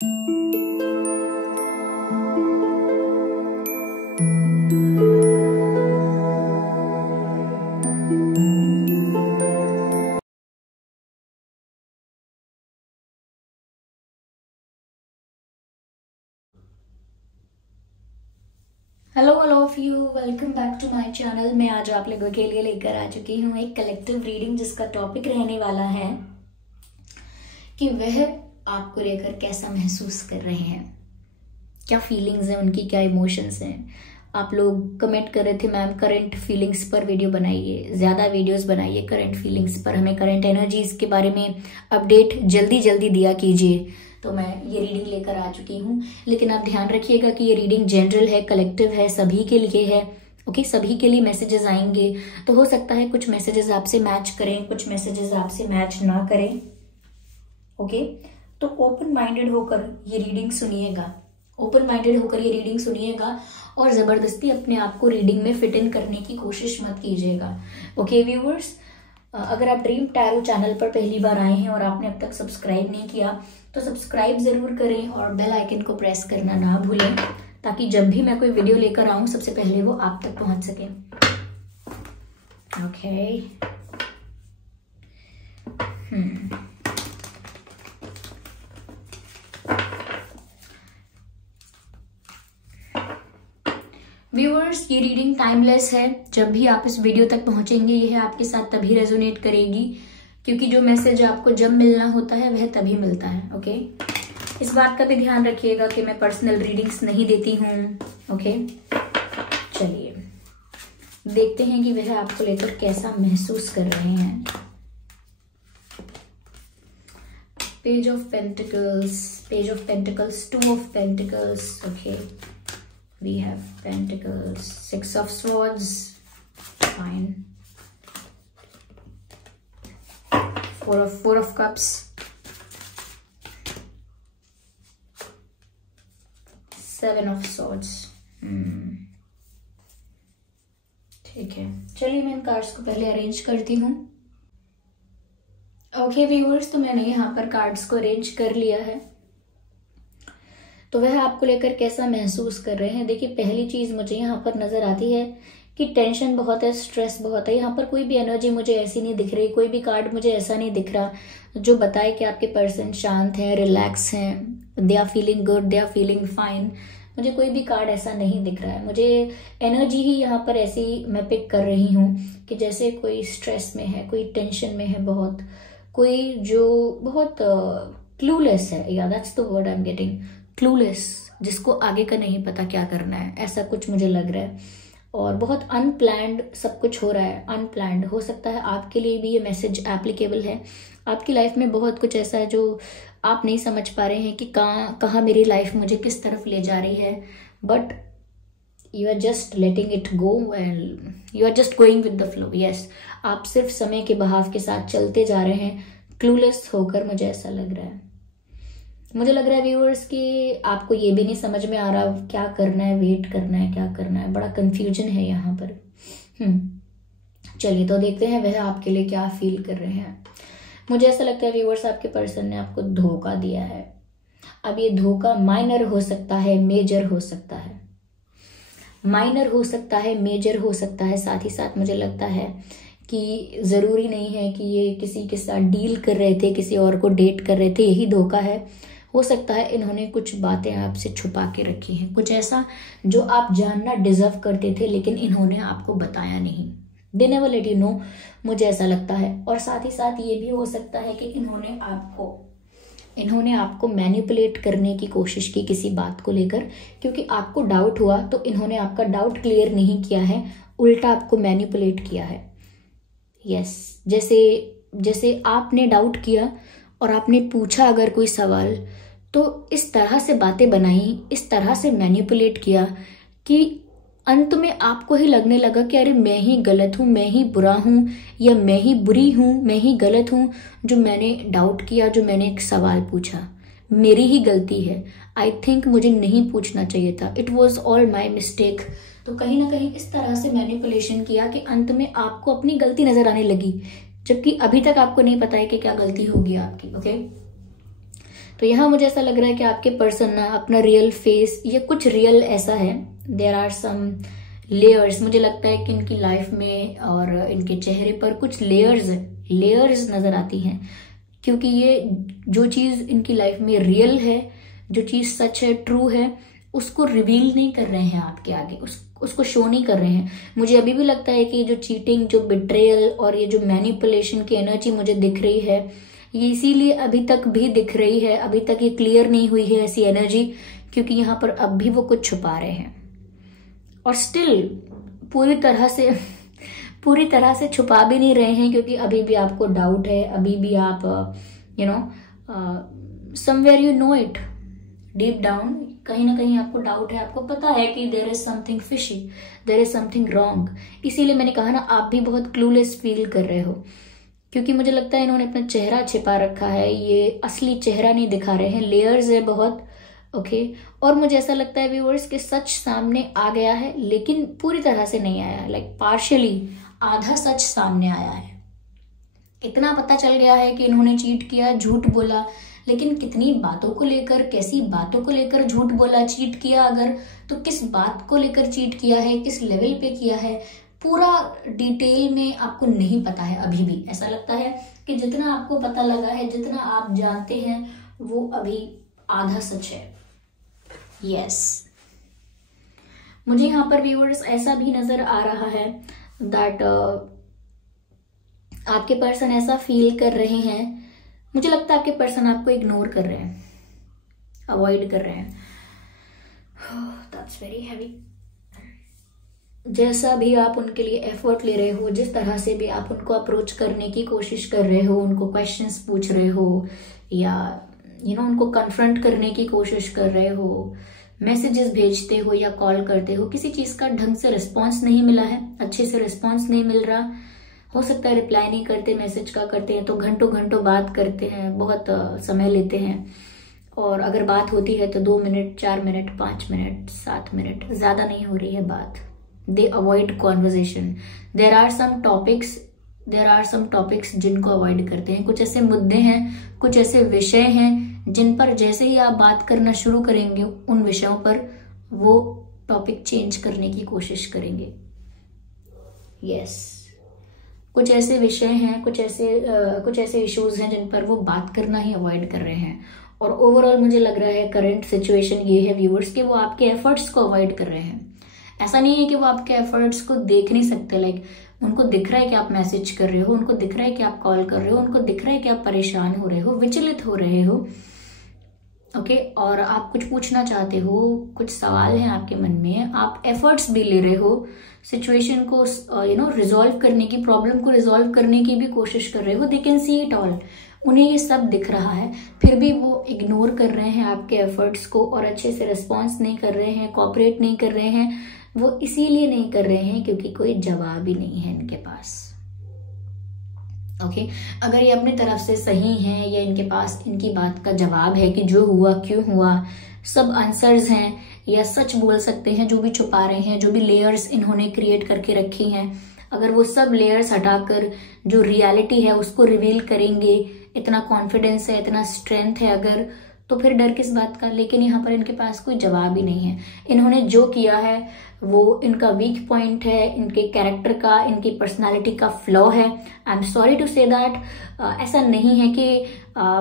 Hello all of you, welcome back to my channel. मैं आज आप लोगों के लिए लेकर आ चुकी हूँ एक कलेक्टिव रीडिंग, जिसका टॉपिक रहने वाला है कि वह आपको लेकर कैसा महसूस कर रहे हैं, क्या फीलिंग्स हैं उनकी, क्या इमोशंस हैं। आप लोग कमेंट कर रहे थे मैम करंट फीलिंग्स पर वीडियो बनाइए, ज़्यादा वीडियोस बनाइए करंट फीलिंग्स पर, हमें करंट एनर्जीज के बारे में अपडेट जल्दी जल्दी दिया कीजिए। तो मैं ये रीडिंग लेकर आ चुकी हूँ, लेकिन आप ध्यान रखिएगा कि ये रीडिंग जनरल है, कलेक्टिव है, सभी के लिए है। ओके, सभी के लिए मैसेजेस आएंगे, तो हो सकता है कुछ मैसेजेस आपसे मैच करें, कुछ मैसेजेस आपसे मैच ना करें। ओके, तो ओपन माइंडेड होकर ये रीडिंग सुनिएगा, ओपन माइंडेड होकर ये रीडिंग सुनिएगा और जबरदस्ती अपने आप को रीडिंग में फिट इन करने की कोशिश मत कीजिएगा। ओके व्यूवर्स, अगर आप ड्रीम टैरो चैनल पर पहली बार आए हैं और आपने अब तक सब्सक्राइब नहीं किया तो सब्सक्राइब जरूर करें और बेल आइकन को प्रेस करना ना भूलें, ताकि जब भी मैं कोई वीडियो लेकर आऊं सबसे पहले वो आप तक पहुंच सके। ओके, व्यूअर्स, ये रीडिंग टाइमलेस है। जब भी आप इस वीडियो तक पहुंचेंगे यह आपके साथ तभी रेजोनेट करेगी, क्योंकि जो मैसेज आपको जब मिलना होता है वह तभी मिलता है। ओके, इस बात का भी ध्यान रखिएगा कि मैं पर्सनल रीडिंग्स नहीं देती हूँ। ओके, चलिए देखते हैं कि वह आपको लेकर कैसा महसूस कर रहे हैं। Page of pentacles, page of pentacles, two of pentacles. Okay, we have pentacles, six of swords, fine, four of cups, seven of swords। ठीक है, चलिए मैं इन कार्ड्स को पहले अरेंज करती हूँ। ओके व्यूअर्स, तो मैंने यहाँ पर कार्ड्स को अरेंज कर लिया है। तो वह आपको लेकर कैसा महसूस कर रहे हैं। देखिए, पहली चीज मुझे यहाँ पर नजर आती है कि टेंशन बहुत है, स्ट्रेस बहुत है। यहाँ पर कोई भी एनर्जी मुझे ऐसी नहीं दिख रही, कोई भी कार्ड मुझे ऐसा नहीं दिख रहा जो बताए कि आपके पर्सन शांत हैं, रिलैक्स हैं, they are feeling good, they are feeling fine. मुझे कोई भी कार्ड ऐसा नहीं दिख रहा है। मुझे एनर्जी ही यहाँ पर ऐसी मैं पिक कर रही हूँ कि जैसे कोई स्ट्रेस में है, कोई टेंशन में है बहुत, कोई जो बहुत क्लूलेस है, या that's the word I am getting, clueless, जिसको आगे का नहीं पता क्या करना है, ऐसा कुछ मुझे लग रहा है। और बहुत अनप्लैंड सब कुछ हो रहा है, अनप्लैंड। हो सकता है आपके लिए भी ये मैसेज एप्लीकेबल है। आपकी लाइफ में बहुत कुछ ऐसा है जो आप नहीं समझ पा रहे हैं कि कहाँ मेरी लाइफ मुझे किस तरफ ले जा रही है, but you are just letting it go and you are just going with the flow. Yes, आप सिर्फ समय के बहाव के साथ चलते जा रहे हैं, क्लूलेस होकर। मुझे ऐसा लग रहा है, मुझे लग रहा है व्यूअर्स कि आपको ये भी नहीं समझ में आ रहा क्या करना है, वेट करना है, क्या करना है। बड़ा कंफ्यूजन है यहाँ पर। चलिए तो देखते हैं वह आपके लिए क्या फील कर रहे हैं। मुझे ऐसा लगता है व्यूअर्स, आपके पर्सन ने आपको धोखा दिया है। अब ये धोखा माइनर हो सकता है, मेजर हो सकता है, माइनर हो सकता है, मेजर हो सकता है। साथ ही साथ मुझे लगता है कि जरूरी नहीं है कि ये किसी के साथ डील कर रहे थे, किसी और को डेट कर रहे थे, यही धोखा है। हो सकता है इन्होंने कुछ बातें आपसे छुपा के रखी हैं, कुछ ऐसा जो आप जानना डिजर्व करते थे लेकिन इन्होंने आपको बताया नहीं। They never let you know, मुझे ऐसा लगता है। और साथ ही साथ ये भी हो सकता है कि इन्होंने आपको मैनिपुलेट करने की कोशिश की किसी बात को लेकर, क्योंकि आपको डाउट हुआ तो इन्होंने आपका डाउट क्लियर नहीं किया है, उल्टा आपको मैनिपुलेट किया है। यस, जैसे आपने डाउट किया और आपने पूछा अगर कोई सवाल, तो इस तरह से बातें बनाई, इस तरह से मैनिपुलेट किया कि अंत में आपको ही लगने लगा कि अरे मैं ही गलत हूँ, मैं ही बुरा हूँ, या मैं ही बुरी हूँ, मैं ही गलत हूँ, जो मैंने डाउट किया, जो मैंने एक सवाल पूछा, मेरी ही गलती है। आई थिंक मुझे नहीं पूछना चाहिए था, it was all my mistake. तो कहीं ना कहीं इस तरह से मैनिपुलेशन किया कि अंत में आपको अपनी गलती नजर आने लगी, जबकि अभी तक आपको नहीं पता है कि क्या गलती होगी आपकी। ओके, तो यहाँ मुझे ऐसा लग रहा है कि आपके पर्सन ना अपना रियल फेस या कुछ रियल ऐसा है, देयर आर सम लेयर्स, मुझे लगता है कि इनकी लाइफ में और इनके चेहरे पर कुछ लेयर्स नजर आती हैं, क्योंकि ये जो चीज इनकी लाइफ में रियल है, जो चीज सच है, ट्रू है, उसको रिवील नहीं कर रहे हैं आपके आगे, उसको शो नहीं कर रहे हैं। मुझे अभी भी लगता है कि ये जो चीटिंग, जो बिट्रेयल और ये जो मैनिपुलेशन की एनर्जी मुझे दिख रही है, ये इसीलिए अभी तक भी दिख रही है, अभी तक ये क्लियर नहीं हुई है ऐसी एनर्जी, क्योंकि यहाँ पर अब भी वो कुछ छुपा रहे हैं और स्टिल पूरी तरह से छुपा भी नहीं रहे हैं, क्योंकि अभी भी आपको डाउट है, अभी भी आप somewhere you know it deep down, कहीं ना कहीं आपको डाउट है, आपको पता है कि there is something fishy, there is something wrong. इसीलिए मैंने कहा ना, आप भी बहुत क्लूलेस फील कर रहे हो, क्योंकि मुझे लगता है इन्होंने अपना चेहरा छिपा रखा है, ये असली चेहरा नहीं दिखा रहे हैं, लेयर्स है बहुत। ओके और मुझे ऐसा लगता है व्यूअर्स कि सच सामने आ गया है, लेकिन पूरी तरह से नहीं आया, लाइक पार्शियली, आधा सच सामने आया है। इतना पता चल गया है कि इन्होंने चीट किया, झूठ बोला, लेकिन कितनी बातों को लेकर, कैसी बातों को लेकर झूठ बोला, चीट किया अगर, तो किस बात को लेकर चीट किया है, किस लेवल पे किया है, पूरा डिटेल में आपको नहीं पता है अभी भी। ऐसा लगता है कि जितना आपको पता लगा है, जितना आप जानते हैं, वो अभी आधा सच है। यस मुझे यहाँ पर व्यूअर्स ऐसा भी नजर आ रहा है दैट आपके पर्सन ऐसा फील कर रहे हैं, मुझे लगता है आपके पर्सन आपको इग्नोर कर रहे हैं, अवॉइड कर रहे हैं। That's very heavy. जैसा भी आप उनके लिए एफर्ट ले रहे हो, जिस तरह से भी आप उनको अप्रोच करने की कोशिश कर रहे हो, उनको क्वेश्चंस पूछ रहे हो या उनको कन्फ्रंट करने की कोशिश कर रहे हो, मैसेजेस भेजते हो या कॉल करते हो, किसी चीज का ढंग से रिस्पॉन्स नहीं मिला है, अच्छे से रिस्पॉन्स नहीं मिल रहा। हो सकता है रिप्लाई नहीं करते, मैसेज का करते हैं तो घंटों घंटों बात करते हैं, बहुत समय लेते हैं, और अगर बात होती है तो 2 मिनट, 4 मिनट, 5 मिनट, 7 मिनट, ज्यादा नहीं हो रही है बात। They avoid conversation. There are some topics जिनको अवॉइड करते हैं। कुछ ऐसे मुद्दे हैं, कुछ ऐसे विषय हैं जिन पर जैसे ही आप बात करना शुरू करेंगे, उन विषयों पर वो टॉपिक चेंज करने की कोशिश करेंगे। यस कुछ ऐसे विषय हैं, कुछ ऐसे इश्यूज हैं जिन पर वो बात करना ही अवॉइड कर रहे हैं। और ओवरऑल मुझे लग रहा है करंट सिचुएशन ये है व्यूअर्स कि वो आपके एफर्ट्स को अवॉइड कर रहे हैं। ऐसा नहीं है कि वो आपके एफर्ट्स को देख नहीं सकते, लाइक उनको दिख रहा है कि आप मैसेज कर रहे हो, उनको दिख रहा है कि आप कॉल कर रहे हो, उनको दिख रहा है कि आप परेशान हो रहे हो, विचलित हो रहे हो। ओके और आप कुछ पूछना चाहते हो, कुछ सवाल हैं आपके मन में, आप एफर्ट्स भी ले रहे हो, सिचुएशन को रिजॉल्व करने की, प्रॉब्लम को रिजॉल्व करने की भी कोशिश कर रहे हो। They can see it all, उन्हें ये सब दिख रहा है, फिर भी वो इग्नोर कर रहे हैं आपके एफर्ट्स को और अच्छे से रिस्पॉन्स नहीं कर रहे हैं, कोऑपरेट नहीं कर रहे हैं। वो इसीलिए नहीं कर रहे हैं क्योंकि कोई जवाब ही नहीं है इनके पास। ओके अगर ये अपनी तरफ से सही हैं या इनके पास इनकी बात का जवाब है कि जो हुआ क्यों हुआ, सब आंसर्स हैं या सच बोल सकते हैं, जो भी छुपा रहे हैं, जो भी लेयर्स इन्होंने क्रिएट करके रखी हैं, अगर वो सब लेयर्स हटाकर जो रियलिटी है उसको रिवील करेंगे, इतना कॉन्फिडेंस है, इतना स्ट्रेंथ है अगर, तो फिर डर किस बात का। लेकिन यहाँ पर इनके पास कोई जवाब ही नहीं है। इन्होंने जो किया है वो इनका वीक पॉइंट है, इनके कैरेक्टर का, इनकी पर्सनालिटी का फ्लॉ है। I am sorry to say that. ऐसा नहीं है कि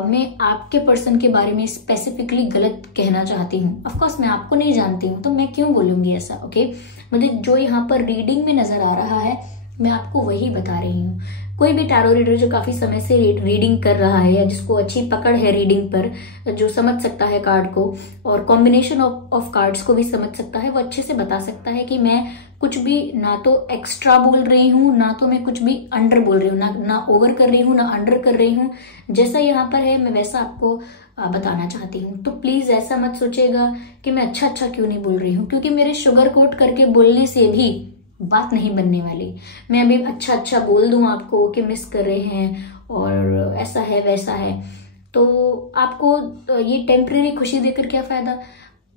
मैं आपके पर्सन के बारे में स्पेसिफिकली गलत कहना चाहती हूँ। ऑफकोर्स मैं आपको नहीं जानती हूँ तो मैं क्यों बोलूंगी ऐसा। ओके मुझे जो यहाँ पर रीडिंग में नजर आ रहा है मैं आपको वही बता रही हूँ। कोई भी टैरो रीडर जो काफी समय से रीडिंग कर रहा है या जिसको अच्छी पकड़ है रीडिंग पर, जो समझ सकता है कार्ड को और कॉम्बिनेशन ऑफ कार्ड्स को भी समझ सकता है, वो अच्छे से बता सकता है कि मैं कुछ भी ना तो एक्स्ट्रा बोल रही हूँ, ना तो मैं कुछ भी अंडर बोल रही हूँ, ना ओवर कर रही हूँ, ना अंडर कर रही हूँ। जैसा यहाँ पर है मैं वैसा आपको बताना चाहती हूँ। तो प्लीज ऐसा मत सोचिएगा कि मैं अच्छा क्यों नहीं बोल रही हूँ, क्योंकि मेरे शुगर कोट करके बोलने से भी बात नहीं बनने वाली। मैं अभी अच्छा बोल दूं आपको कि मिस कर रहे हैं और ऐसा है वैसा है, तो आपको ये टेम्परेरी खुशी देकर क्या फायदा।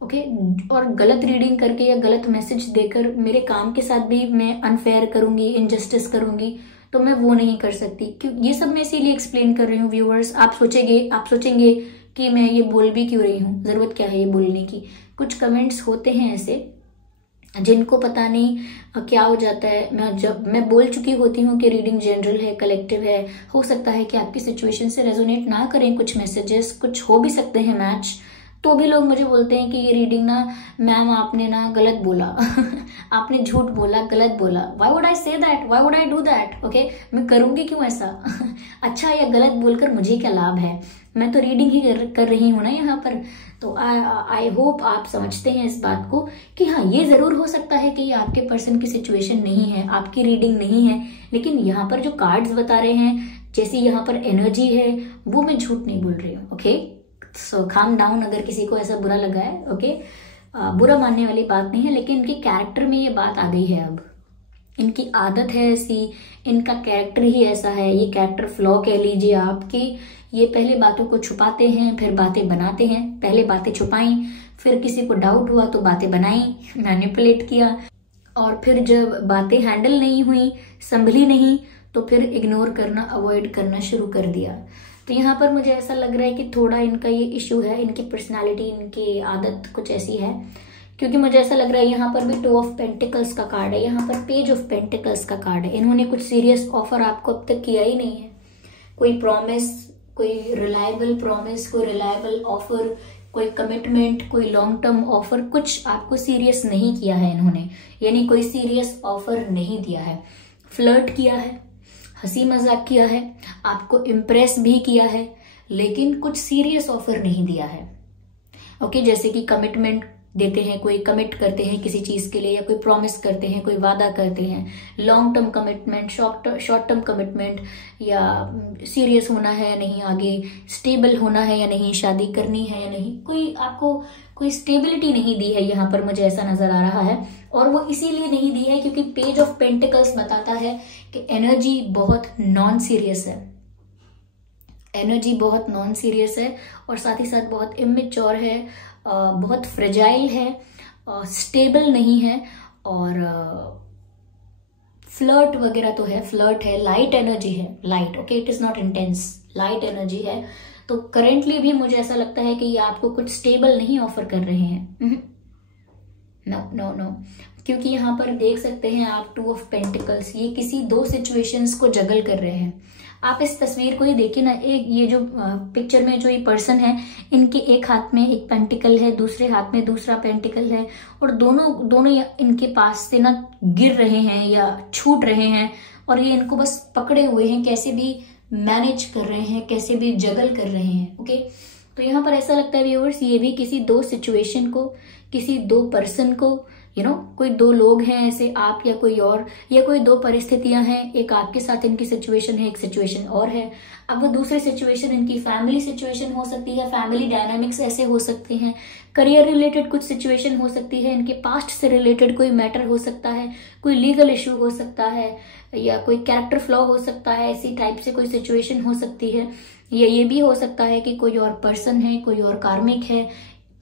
ओके और गलत रीडिंग करके या गलत मैसेज देकर मेरे काम के साथ भी मैं अनफेयर करूंगी, इनजस्टिस करूंगी, तो मैं वो नहीं कर सकती। क्यों ये सब मैं इसीलिए एक्सप्लेन कर रही हूँ व्यूअर्स। आप सोचेंगे कि मैं ये बोल भी क्यों रही हूँ, जरूरत क्या है ये बोलने की। कुछ कमेंट्स होते हैं ऐसे जिनको पता नहीं क्या हो जाता है। जब मैं बोल चुकी होती हूँ कि रीडिंग जनरल है, कलेक्टिव है, हो सकता है कि आपकी सिचुएशन से रेजोनेट ना करें कुछ मैसेजेस, कुछ हो भी सकते हैं मैच, तो भी लोग मुझे बोलते हैं कि ये रीडिंग ना मैम आपने ना गलत बोला आपने झूठ बोला, गलत बोला। Why would I say that, why would I do that, okay, मैं करूंगी क्यों ऐसा अच्छा या गलत बोलकर मुझे क्या लाभ है, मैं तो रीडिंग ही कर रही हूँ ना यहाँ पर। तो आई होप आप समझते हैं इस बात को कि हाँ, ये जरूर हो सकता है कि ये आपके पर्सन की सिचुएशन नहीं है, आपकी रीडिंग नहीं है, लेकिन यहाँ पर जो कार्ड्स बता रहे हैं, जैसी यहाँ पर एनर्जी है, वो मैं झूठ नहीं बोल रही हूँ। ओके, सो काम डाउन अगर किसी को ऐसा बुरा लगा है। ओके, बुरा मानने वाली बात नहीं है, लेकिन इनके कैरेक्टर में ये बात आ गई है। अब इनकी आदत है ऐसी, इनका कैरेक्टर ही ऐसा है, ये कैरेक्टर फ्लॉ कह लीजिए आपकी। ये पहले बातों को छुपाते हैं, फिर बातें बनाते हैं। पहले बातें छुपाई, फिर किसी को डाउट हुआ तो बातें बनाई, मैनिपुलेट किया, और फिर जब बातें हैंडल नहीं हुई, संभली नहीं, तो फिर इग्नोर करना, अवॉइड करना शुरू कर दिया। तो यहाँ पर मुझे ऐसा लग रहा है कि थोड़ा इनका ये इश्यू है, इनकी पर्सनालिटी, इनकी आदत कुछ ऐसी है, क्योंकि मुझे ऐसा लग रहा है यहाँ पर भी 2 ऑफ पेंटिकल्स का कार्ड है, यहाँ पर पेज ऑफ पेंटिकल्स का कार्ड है। इन्होंने कुछ सीरियस ऑफर आपको अब तक किया ही नहीं है, कोई प्रॉमिस, कोई रिलायबल प्रॉमिस, कोई रिलायबल ऑफर, कोई कमिटमेंट, कोई लॉन्ग टर्म ऑफर, कुछ आपको सीरियस नहीं किया है इन्होंने, यानी कोई सीरियस ऑफर नहीं दिया है। फ्लर्ट किया है, हंसी मजाक किया है, आपको इम्प्रेस भी किया है, लेकिन कुछ सीरियस ऑफर नहीं दिया है। ओके, जैसे कि कमिटमेंट देते हैं, कोई कमिट करते हैं किसी चीज के लिए, या कोई प्रॉमिस करते हैं, कोई वादा करते हैं, long term commitment, short term commitment, या सीरियस होना है या नहीं, आगे स्टेबल होना है या नहीं, शादी करनी है या नहीं, कोई आपको कोई स्टेबिलिटी नहीं दी है यहाँ पर, मुझे ऐसा नजर आ रहा है। और वो इसीलिए नहीं दी है क्योंकि पेज ऑफ पेंटिकल्स बताता है कि एनर्जी बहुत नॉन सीरियस है, एनर्जी बहुत नॉन सीरियस है, और साथ ही साथ बहुत इमेच्योर है, बहुत फ्रेजाइल है, स्टेबल नहीं है, और फ्लर्ट वगैरह तो है, फ्लर्ट है, लाइट एनर्जी है, light, okay, it is not intense, light energy है। तो करेंटली भी मुझे ऐसा लगता है कि ये आपको कुछ स्टेबल नहीं ऑफर कर रहे हैं, नो नो नो, क्योंकि यहाँ पर देख सकते हैं आप 2 ऑफ पेंटिकल्स, ये किसी 2 सिचुएशंस को जगल कर रहे हैं। आप इस तस्वीर को ही देखिए ना, एक ये जो पिक्चर में जो ये पर्सन है, इनके एक हाथ में एक पेंटिकल है, दूसरे हाथ में दूसरा पेंटिकल है, और दोनों इनके पास से ना गिर रहे हैं या छूट रहे हैं, और ये इनको बस पकड़े हुए हैं, कैसे भी मैनेज कर रहे हैं, कैसे भी जगल कर रहे हैं। ओके, तो यहाँ पर ऐसा लगता है व्यूअर्स, ये भी किसी 2 सिचुएशन को, किसी 2 पर्सन को, कोई 2 लोग हैं ऐसे, आप या कोई और, या कोई 2 परिस्थितियां हैं, एक आपके साथ इनकी सिचुएशन है, एक सिचुएशन और है। अब वो दूसरी सिचुएशन इनकी फैमिली सिचुएशन हो सकती है, फैमिली डायनामिक्स ऐसे हो सकते हैं, करियर रिलेटेड कुछ सिचुएशन हो सकती है, इनके पास्ट से रिलेटेड कोई मैटर हो सकता है, कोई लीगल इश्यू हो सकता है, या कोई कैरेक्टर फ्लॉ हो सकता है, इसी टाइप से कोई सिचुएशन हो सकती है। या ये भी हो सकता है कि कोई और पर्सन है, कोई और कार्मिक है,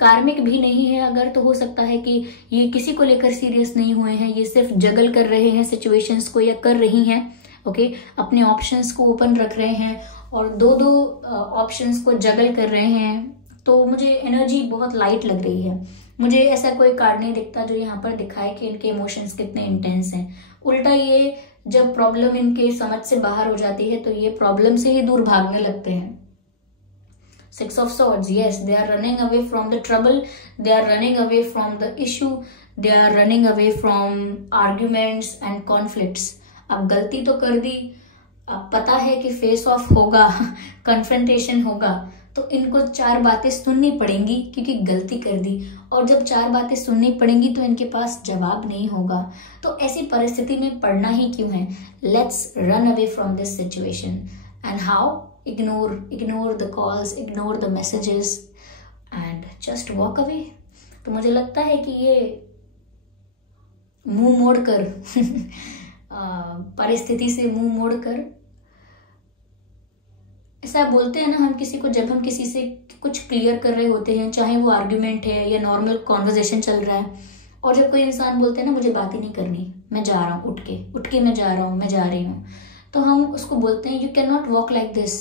कार्मिक भी नहीं है अगर, तो हो सकता है कि ये किसी को लेकर सीरियस नहीं हुए हैं, ये सिर्फ जगल कर रहे हैं सिचुएशंस को, या कर रही हैं। ओके, अपने ऑप्शंस को ओपन रख रहे हैं और 2 ऑप्शंस को जगल कर रहे हैं। तो मुझे एनर्जी बहुत लाइट लग रही है, मुझे ऐसा कोई कार्ड नहीं दिखता जो यहाँ पर दिखाए कि इनके इमोशंस कितने इंटेंस हैं। उल्टा ये जब प्रॉब्लम इनके समझ से बाहर हो जाती है तो ये प्रॉब्लम से ही दूर भागने लगते हैं। 6 of Swords, yes, they are running away from the trouble, they are running away from the issue, they are running away from arguments and conflicts. अब गलती तो कर दी, अब पता है कि फेस ऑफ होगा, कन्फ्रंटेशन होगा, तो इनको 4 बातें सुननी पड़ेंगी क्योंकि गलती कर दी, और जब 4 बातें सुननी पड़ेंगी तो इनके पास जवाब नहीं होगा। तो ऐसी परिस्थिति में पड़ना ही क्यों है? Let's run away from this situation. And how? ignore the calls, ignore the messages and just walk away। तो मुझे लगता है कि ये मुंह मोड़कर परिस्थिति से मुंह मोड़कर, ऐसा बोलते हैं ना हम किसी को, जब हम किसी से कुछ क्लियर कर रहे होते हैं, चाहे वो आर्ग्यूमेंट है या नॉर्मल कॉन्वर्जेशन चल रहा है, और जब कोई इंसान बोलते हैं ना मुझे बात ही नहीं करनी, मैं जा रहा हूँ, उठ के मैं जा रहा हूँ, मैं जा रही हूँ, तो हम उसको बोलते हैं you can not walk like this,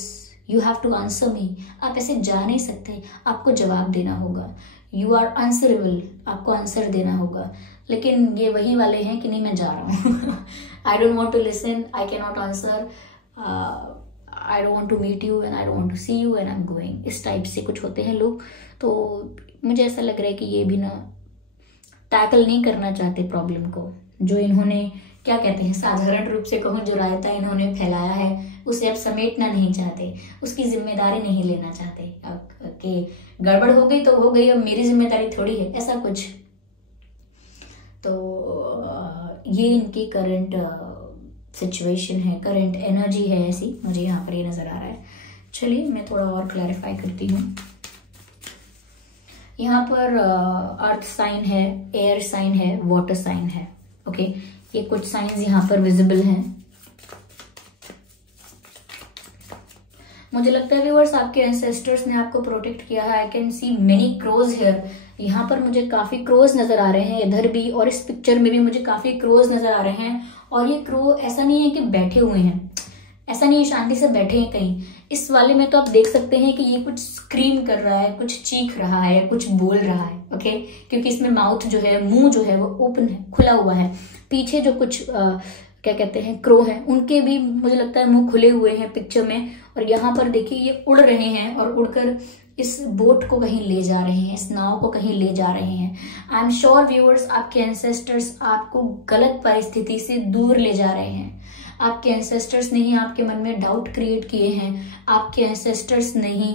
you have to answer me. आप ऐसे जा नहीं सकते, आपको जवाब देना होगा। यू आर आंसरेबल, आपको आंसर देना होगा। लेकिन ये वही वाले हैं कि नहीं मैं जा रहा हूँ I don't want to listen, I can not answer, I don't want to meet you and I don't want to see you and I am going. इस टाइप से कुछ होते हैं लोग। तो मुझे ऐसा लग रहा है कि ये भी ना टैकल नहीं करना चाहते प्रॉब्लम को, जो इन्होंने क्या कहते हैं, साधारण रूप से कहूँ जो रायता इन्होंने फैलाया है उसे अब समेटना नहीं चाहते, उसकी जिम्मेदारी नहीं लेना चाहते कि गड़बड़ हो गई तो हो गई, अब मेरी जिम्मेदारी थोड़ी है, ऐसा कुछ। तो ये इनकी करंट सिचुएशन है, करंट एनर्जी है ऐसी, मुझे यहाँ पर ये नजर आ रहा है। चलिए मैं थोड़ा और क्लैरिफाई करती हूँ। यहाँ पर अर्थ साइन है, एयर साइन है, वाटर साइन है। ओके, ये कुछ साइंस यहाँ पर विजिबल हैं। मुझे लगता है व्यूअर्स आपके एंसेस्टर्स ने आपको प्रोटेक्ट किया है। I can see many crows here. यहाँ पर मुझे काफी क्रोज नजर आ रहे हैं, इधर भी और इस पिक्चर में भी मुझे काफी क्रोज नजर आ रहे हैं। और ये क्रो ऐसा नहीं है कि बैठे हुए हैं, ऐसा नहीं है शांति से बैठे हैं कहीं। इस वाले में तो आप देख सकते हैं कि ये कुछ स्क्रीम कर रहा है, कुछ चीख रहा है, कुछ बोल रहा है। ओके, क्योंकि इसमें माउथ जो है, मुंह जो है वो ओपन है, खुला हुआ है। पीछे जो कुछ क्या कहते हैं क्रो हैं, उनके भी मुझे लगता है मुंह खुले हुए हैं पिक्चर में। और यहाँ पर देखिए ये उड़ रहे हैं और उड़कर इस बोट को कहीं ले जा रहे हैं, इस नाव को कहीं ले जा रहे हैं। आई एम श्योर व्यूअर्स आपके एंसेस्टर्स आपको गलत परिस्थिति से दूर ले जा रहे हैं। आपके एंसेस्टर्स ने ही आपके मन में डाउट क्रिएट किए हैं, आपके एंसेस्टर्स ने ही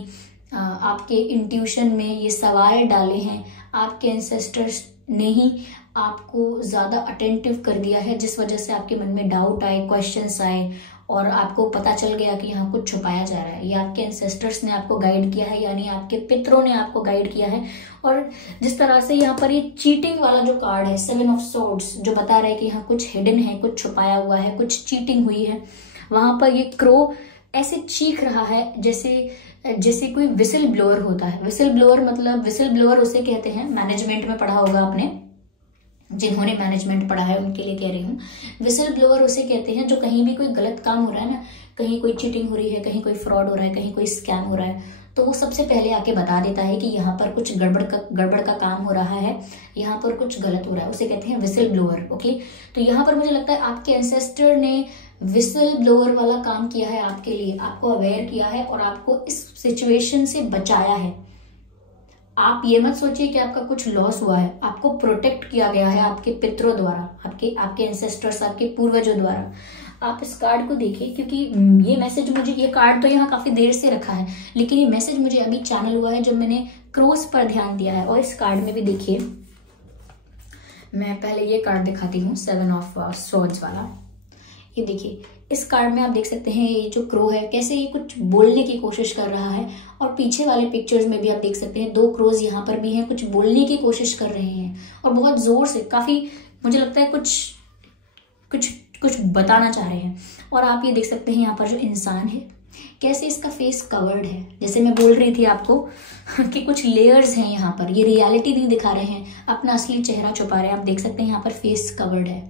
आपके इंट्यूशन में ये सवाल डाले हैं, आपके एंसेस्टर्स ने ही आपको ज्यादा अटेंटिव कर दिया है, जिस वजह से आपके मन में डाउट आए, क्वेश्चंस आए और आपको पता चल गया कि यहाँ कुछ छुपाया जा रहा है। ये आपके एंसेस्टर्स ने आपको गाइड किया है, यानी आपके पितरों ने आपको गाइड किया है। और जिस तरह से यहाँ पर ये चीटिंग वाला जो कार्ड है, 7 ऑफ सोर्ड्स, जो बता रहा है कि यहाँ कुछ हिडन है, कुछ छुपाया हुआ है, कुछ चीटिंग हुई है। वहां पर ये क्रो ऐसे चीख रहा है जैसे कोई विसिल ब्लोअर होता है। विसिल ब्लोअर मतलब, विसिल ब्लोअर उसे कहते हैं, मैनेजमेंट में पढ़ा होगा आपने, जिन्होंने मैनेजमेंट पढ़ा है उनके लिए कह रही हूँ। विसिल ब्लोअर उसे कहते हैं जो कहीं भी कोई गलत काम हो रहा है ना, कहीं कोई चीटिंग हो रही है, कहीं कोई फ्रॉड हो रहा है, कहीं कोई स्कैम हो रहा है, तो वो सबसे पहले आके बता देता है कि यहाँ पर कुछ गड़बड़ का काम हो रहा है, यहाँ पर कुछ गलत हो रहा है, उसे कहते हैं विसिल ब्लोअर। ओके, तो यहाँ पर मुझे लगता है आपके एंसेस्टर ने विसिल ब्लोअर वाला काम किया है आपके लिए, आपको अवेयर किया है और आपको इस सिचुएशन से बचाया है। आप ये मत सोचिए कि आपका कुछ लॉस हुआ है, आपको प्रोटेक्ट किया गया है आपके पितरों द्वारा, आपके एंसेस्टर्स, आपके पूर्वजों द्वारा। आप इस कार्ड को देखिए, क्योंकि ये मैसेज मुझे, ये कार्ड तो यहाँ काफी देर से रखा है, लेकिन ये मैसेज मुझे अभी चैनल हुआ है जब मैंने क्रोस पर ध्यान दिया है। और इस कार्ड में भी देखिए, मैं पहले ये कार्ड दिखाती हूँ, 7 ऑफ स्वॉर्ड्स वाला। ये देखिए, इस कार्ड में आप देख सकते हैं ये जो क्रो है कैसे ये कुछ बोलने की कोशिश कर रहा है। और पीछे वाले पिक्चर्स में भी आप देख सकते हैं 2 क्रोज यहाँ पर भी हैं, कुछ बोलने की कोशिश कर रहे हैं और बहुत जोर से, काफी मुझे लगता है कुछ बताना चाह रहे हैं। और आप ये देख सकते हैं यहाँ पर जो इंसान है कैसे इसका फेस कवर्ड है, जैसे मैं बोल रही थी आपको कि कुछ लेयर्स हैं यहाँ पर, ये रियलिटी नहीं दिखा रहे हैं, अपना असली चेहरा छुपा रहे हैं। आप देख सकते हैं यहाँ पर फेस कवर्ड है,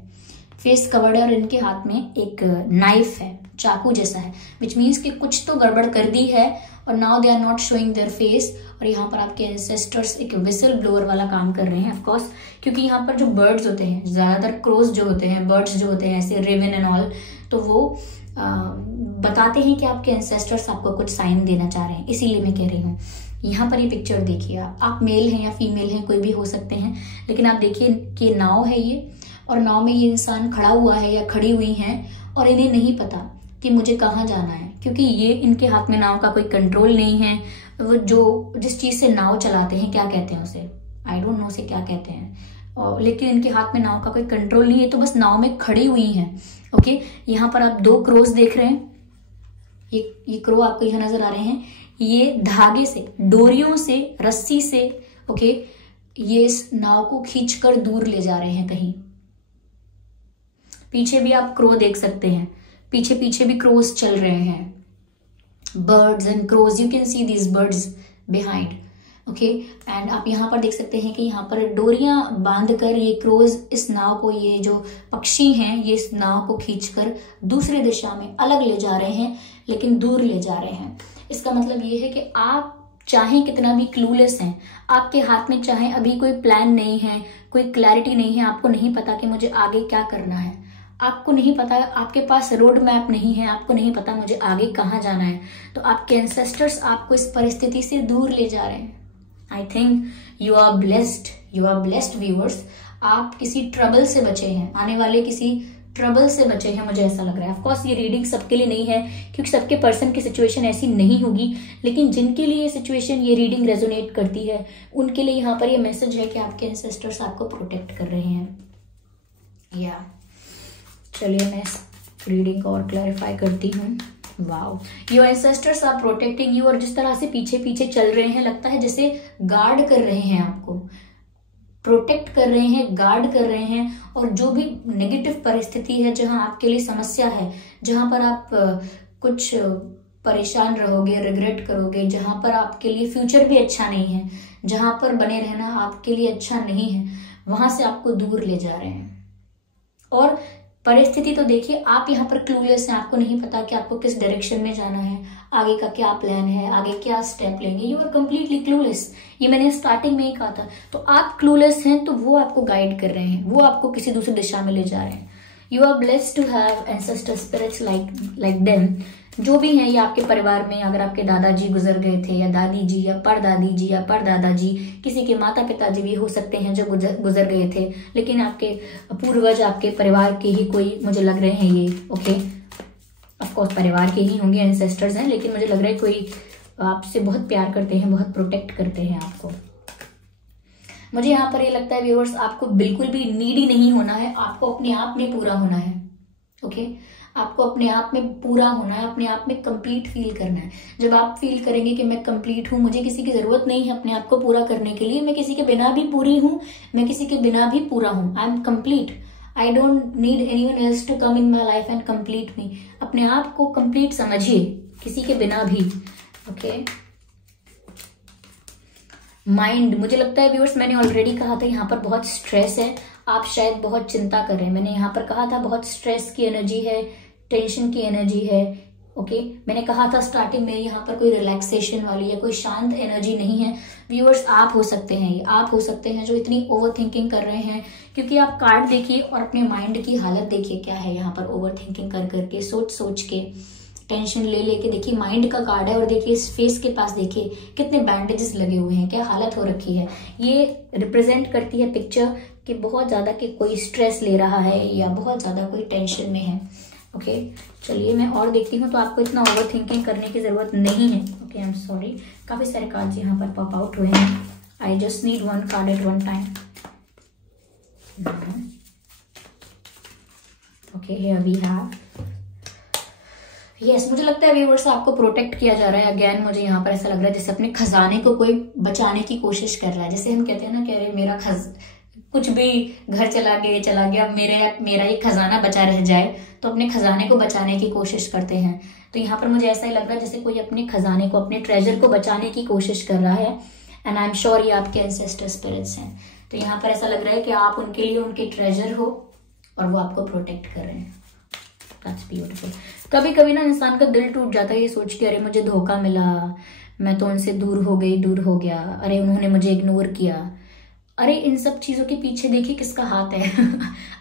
फेस कवर्ड है और इनके हाथ में एक नाइफ है, चाकू जैसा है, विच मीन्स कि कुछ तो गड़बड़ कर दी है और now they are not showing their face. और यहाँ पर आपके एंसेस्टर्स एक विसल ब्लोअर वाला काम कर रहे हैं, ऑफ कोर्स, क्योंकि यहाँ पर जो बर्ड्स होते हैं, ज्यादातर क्रोज जो होते हैं, बर्ड्स जो होते हैं ऐसे रेवन एंड ऑल, तो वो बताते हैं कि आपके एंसेस्टर्स आपको कुछ साइन देना चाह रहे हैं, इसीलिए मैं कह रही हूँ। यहाँ पर ये पिक्चर देखिए, आप मेल हैं या फीमेल हैं, कोई भी हो सकते हैं, लेकिन आप देखिए कि नाव है ये, और नाव में ये इंसान खड़ा हुआ है या खड़ी हुई हैं और इन्हें नहीं पता कि मुझे कहाँ जाना है, क्योंकि ये इनके हाथ में नाव का कोई कंट्रोल नहीं है। वो जो जिस चीज से नाव चलाते हैं, क्या कहते हैं उसे, आई डोंट नो उसे क्या कहते हैं, लेकिन इनके हाथ में नाव का कोई कंट्रोल नहीं है, तो बस नाव में खड़ी हुई हैं। ओके, यहाँ पर आप 2 क्रोस देख रहे हैं, ये क्रो आपको यहाँ नजर आ रहे हैं, ये धागे से, डोरियों से, रस्सी से, ओके, ये इस नाव को खींचकर दूर ले जा रहे हैं कहीं। पीछे भी आप क्रो देख सकते हैं, पीछे पीछे भी क्रोज चल रहे हैं, birds and crows, you can see these birds behind. Okay, and आप यहाँ पर देख सकते हैं कि यहाँ पर डोरियां बांधकर ये क्रोज इस नाव को, ये जो पक्षी हैं, ये इस नाव को खींचकर दूसरी दिशा में अलग ले जा रहे हैं, लेकिन दूर ले जा रहे हैं। इसका मतलब ये है कि आप चाहे कितना भी क्लूलेस हैं, आपके हाथ में चाहे अभी कोई प्लान नहीं है, कोई क्लैरिटी नहीं है, आपको नहीं पता कि मुझे आगे क्या करना है, आपको नहीं पता, आपके पास रोड मैप नहीं है, आपको नहीं पता मुझे आगे कहाँ जाना है, तो आपके एंसेस्टर्स आपको इस परिस्थिति से दूर ले जा रहे हैं। I think you are blessed viewers. आप किसी ट्रबल से बचे हैं, आने वाले किसी ट्रबल से बचे हैं, मुझे ऐसा लग रहा है। ऑफ कोर्स ये रीडिंग सबके लिए नहीं है, क्योंकि सबके पर्सन की सिचुएशन ऐसी नहीं होगी, लेकिन जिनके लिए सिचुएशन ये रीडिंग रेजोनेट करती है उनके लिए यहाँ पर ये मैसेज है कि आपके एंसेस्टर्स आपको प्रोटेक्ट कर रहे हैं। या चलिए मैं इस रीडिंग को और क्लैरिफाई करती हूँ। Wow, your ancestors are protecting you, और जिस तरह से पीछे पीछे चल रहे हैं, लगता है जैसे गार्ड कर रहे हैं, आपको प्रोटेक्ट कर रहे हैं, गार्ड कर रहे हैं। और जो भी नेगेटिव परिस्थिति है, जहां आपके लिए समस्या है, जहां पर आप कुछ परेशान रहोगे, रिग्रेट करोगे, जहां पर आपके लिए फ्यूचर भी अच्छा नहीं है, जहां पर बने रहना आपके लिए अच्छा नहीं है, वहां से आपको दूर ले जा रहे हैं। और परिस्थिति तो देखिए, आप यहाँ पर क्लूलेस हैं, आपको नहीं पता कि आपको किस डायरेक्शन में जाना है, आगे का क्या प्लान है, आगे क्या स्टेप लेंगे। यू आर कम्प्लीटली क्लूलेस, ये मैंने स्टार्टिंग में ही कहा था। तो आप क्लूलेस हैं, तो वो आपको गाइड कर रहे हैं, वो आपको किसी दूसरी दिशा में ले जा रहे हैं। You are blessed to have ancestor spirits like them. जो भी हैं ये आपके परिवार में, अगर आपके दादाजी गुजर गए थे, या दादी जी, या परदादी जी, या परदादाजी, किसी के माता पिताजी भी हो सकते हैं जो गुजर गए थे, लेकिन आपके पूर्वज आपके परिवार के ही कोई मुझे लग रहे हैं ये। ओके, ऑफ कोर्स परिवार के ही होंगे, एंसेस्टर्स हैं, लेकिन मुझे लग रहा है कोई आपसे बहुत प्यार करते हैं, बहुत प्रोटेक्ट करते हैं आपको। मुझे यहाँ पर ये लगता है व्यूअर्स, आपको बिल्कुल भी नीडी नहीं होना है, आपको अपने आप में पूरा होना है। ओके, आपको अपने आप में पूरा होना है, अपने आप में कंप्लीट फील करना है। जब आप फील करेंगे कि मैं कंप्लीट हूं, मुझे किसी की जरूरत नहीं है अपने आप को पूरा करने के लिए, मैं किसी के बिना भी पूरी हूं, मैं किसी के बिना भी पूरा हूं, I am complete, I don't need anyone else to come in my life and complete me. अपने आप को कंप्लीट समझिए, किसी के बिना भी। ओके, माइंड, मुझे लगता है व्यूअर्स, मैंने ऑलरेडी कहा था यहाँ पर बहुत स्ट्रेस है, आप शायद बहुत चिंता कर रहे हैं। मैंने यहाँ पर कहा था बहुत स्ट्रेस की एनर्जी है, टेंशन की एनर्जी है। ओके, मैंने कहा था स्टार्टिंग में यहाँ पर कोई रिलैक्सेशन वाली या कोई शांत एनर्जी नहीं है। व्यूअर्स, आप हो सकते हैं, ये आप हो सकते हैं जो इतनी ओवर थिंकिंग कर रहे हैं, क्योंकि आप कार्ड देखिए और अपने माइंड की हालत देखिए क्या है। यहाँ पर ओवर थिंकिंग कर करके, सोच सोच के, टेंशन ले लेके, देखिए माइंड का कार्ड है, और देखिए इस फेस के पास देखिए कितने बैंडेजेस लगे हुए हैं, क्या हालत हो रखी है। ये रिप्रेजेंट करती है पिक्चर कि बहुत ज्यादा कि कोई स्ट्रेस ले रहा है या बहुत ज्यादा कोई टेंशन में है। ओके, चलिए मैं और देखती हूँ। तो आपको इतना ओवर थिंकिंग करने की जरूरत नहीं है। ओके, आई एम सॉरी, काफी सारे कार्ड्स यहाँ पर पॉप आउट हुए हैं। I just need one card at one time. Okay, here we have, yes, मुझे लगता है व्यूअर्स आपको प्रोटेक्ट किया जा रहा है। अगेन मुझे यहाँ पर ऐसा लग रहा है जैसे अपने खजाने को कोई बचाने की कोशिश कर रहा है। जैसे हम कहते हैं ना कि अरे मेरा कुछ भी घर चला गया, मेरा ये खजाना बचा रह जाए, तो अपने खजाने को बचाने की कोशिश करते हैं। तो यहाँ पर मुझे ऐसा ही लग रहा है जैसे कोई अपने खजाने को, अपने ट्रेजर को बचाने की कोशिश कर रहा है। एंड आई एम श्योर ये आपके एंसेस्टर स्पिरिट्स हैं। तो यहाँ पर ऐसा लग रहा है कि आप उनके लिए उनके ट्रेजर हो और वो आपको प्रोटेक्ट कर रहे हैं। That's beautiful. कभी कभी ना इंसान का दिल टूट जाता है ये सोच के, अरे मुझे धोखा मिला, मैं तो उनसे दूर हो गया, अरे उन्होंने मुझे इग्नोर किया। अरे इन सब चीजों के पीछे देखिए किसका हाथ है।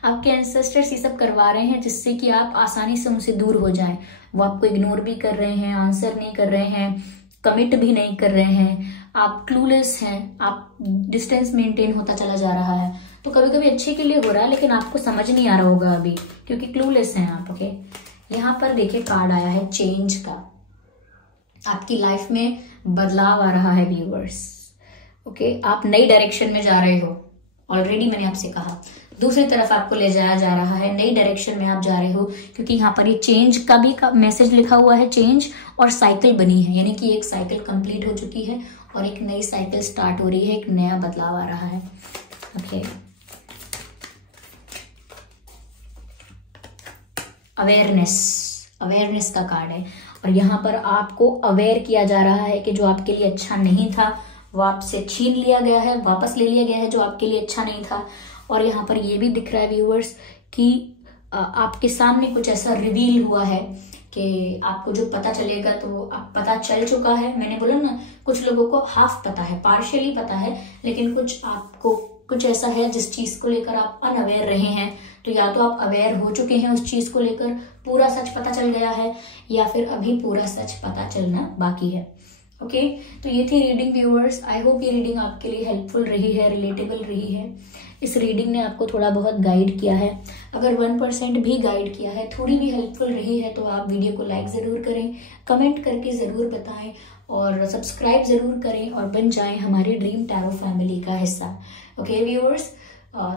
आपके एंसेस्टर्स ये सब करवा रहे हैं जिससे कि आप आसानी से उनसे दूर हो जाएं। वो आपको इग्नोर भी कर रहे हैं, आंसर नहीं कर रहे हैं, कमिट भी नहीं कर रहे हैं, आप क्लूलेस हैं, आप डिस्टेंस मेंटेन होता चला जा रहा है। तो कभी कभी अच्छे के लिए हो रहा है, लेकिन आपको समझ नहीं आ रहा होगा अभी, क्योंकि क्लूलेस हैं आप। ओके, यहाँ पर देखिए कार्ड आया है चेंज का। आपकी लाइफ में बदलाव आ रहा है व्यूअर्स। ओके, आप नई डायरेक्शन में जा रहे हो। ऑलरेडी मैंने आपसे कहा दूसरी तरफ आपको ले जाया जा रहा है, नई डायरेक्शन में आप जा रहे हो, क्योंकि यहाँ पर ये चेंज का भी मैसेज लिखा हुआ है, चेंज और साइकिल बनी है, यानी कि एक साइकिल कंप्लीट हो चुकी है और एक नई साइकिल स्टार्ट हो रही है, एक नया बदलाव आ रहा है। ओके, अवेयरनेस का कार्ड है, और यहाँ पर आपको अवेयर किया जा रहा है कि जो आपके लिए अच्छा नहीं था वो आपसे छीन लिया गया है, वापस ले लिया गया है जो आपके लिए अच्छा नहीं था। और यहाँ पर ये भी दिख रहा है व्यूअर्स कि आपके सामने कुछ ऐसा रिवील हुआ है कि आपको जो पता चलेगा तो आप पता चल चुका है। मैंने बोला ना, कुछ लोगों को हाफ पता है, पार्शियली पता है, लेकिन कुछ आपको कुछ ऐसा है जिस चीज को लेकर आप अनअवेयर रहे हैं। तो या तो आप अवेयर हो चुके हैं उस चीज को लेकर, पूरा सच पता चल गया है, या फिर अभी पूरा सच पता चलना बाकी है। ओके, तो ये थी रीडिंग व्यूअर्स। आई होप ये रीडिंग आपके लिए हेल्पफुल रही है, रिलेटेबल रही है। इस रीडिंग ने आपको थोड़ा बहुत गाइड किया है। अगर 1% भी गाइड किया है, थोड़ी भी हेल्पफुल रही है, तो आप वीडियो को लाइक जरूर करें, कमेंट करके जरूर बताएं और सब्सक्राइब जरूर करें और बन जाएं हमारी ड्रीम टैरो फैमिली का हिस्सा। Okay viewers,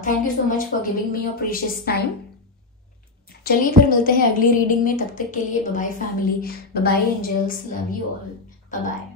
thank you so much for giving me your precious time. चलिए फिर मिलते हैं अगली रीडिंग में, तब तक के लिए bye bye family, bye bye angels, love you all, bye bye.